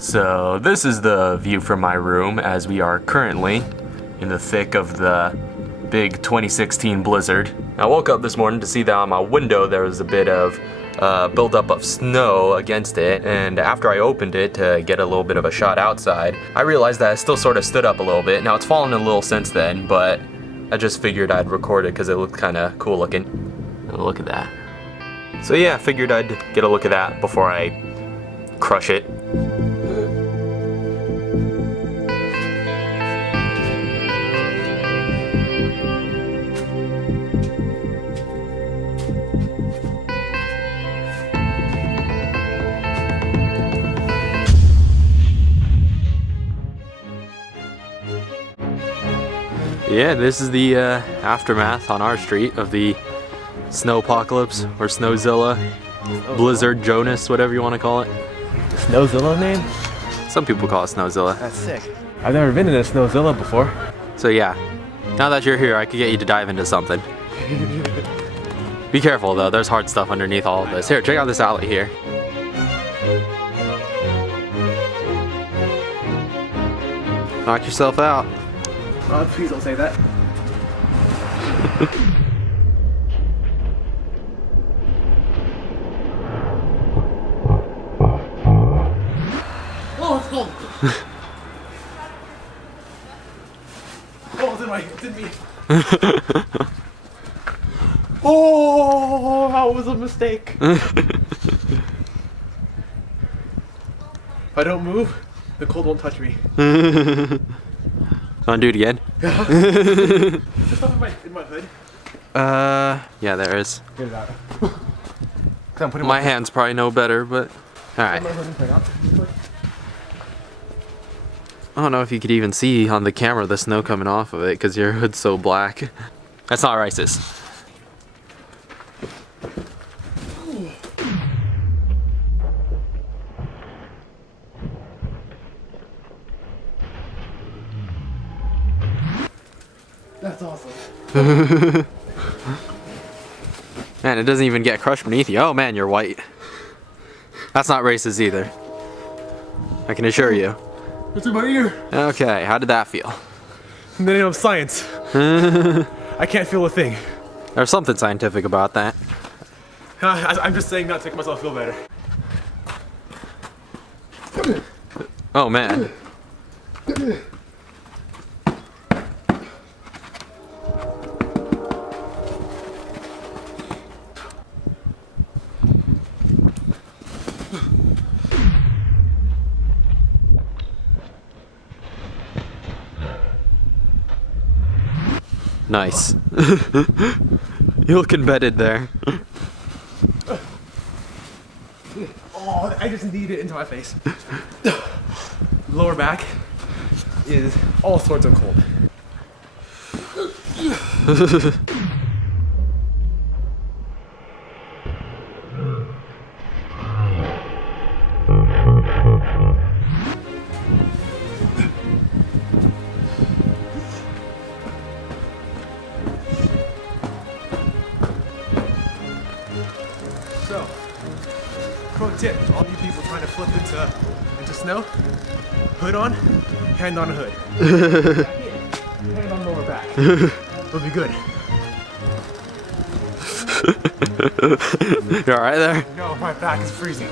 So this is the view from my room as we are currently in the thick of the big 2016 blizzard. I woke up this morning to see that on my window there was a bit of buildup of snow against it, and after I opened it to get a little bit of a shot outside, I realized that it still sort of stood up a little bit. Now it's fallen a little since then, but I just figured I'd record it because it looked kind of cool looking. Oh, look at that. So yeah, I figured I'd get a look at that before I crush it. Yeah, this is the aftermath on our street of the snowpocalypse, or Snowzilla, Blizzard Jonas, whatever you want to call it. Snowzilla name? Some people call it Snowzilla. That's sick. I've never been in a Snowzilla before. So yeah, now that you're here, I could get you to dive into something. Be careful though, there's hard stuff underneath all of this. Here, check out this alley here. Knock yourself out. Oh, please don't say that. Oh, it's cold. Oh, it didn't me. Oh, that was a mistake. If I don't move, the cold won't touch me. Wanna do it again? There's stuff in my hood. Yeah, there is. Get it out. My hands probably know better, but alright. I don't know if you could even see on the camera the snow coming off of it because your hood's so black. That's not racist. That's awesome. Man, it doesn't even get crushed beneath you. Oh man, you're white. That's not racist either. I can assure you. It's in my ear. Okay, how did that feel? In the name of science. I can't feel a thing. There's something scientific about that. I'm just saying that to make myself feel better. Oh man. Nice. You look embedded there. Oh, I just kneed it into my face. Lower back is all sorts of cold. So, pro tip for all you people trying to flip into snow: hood on, hand on hood. Hand on lower back. It'll be good. You alright there? No, my back is freezing.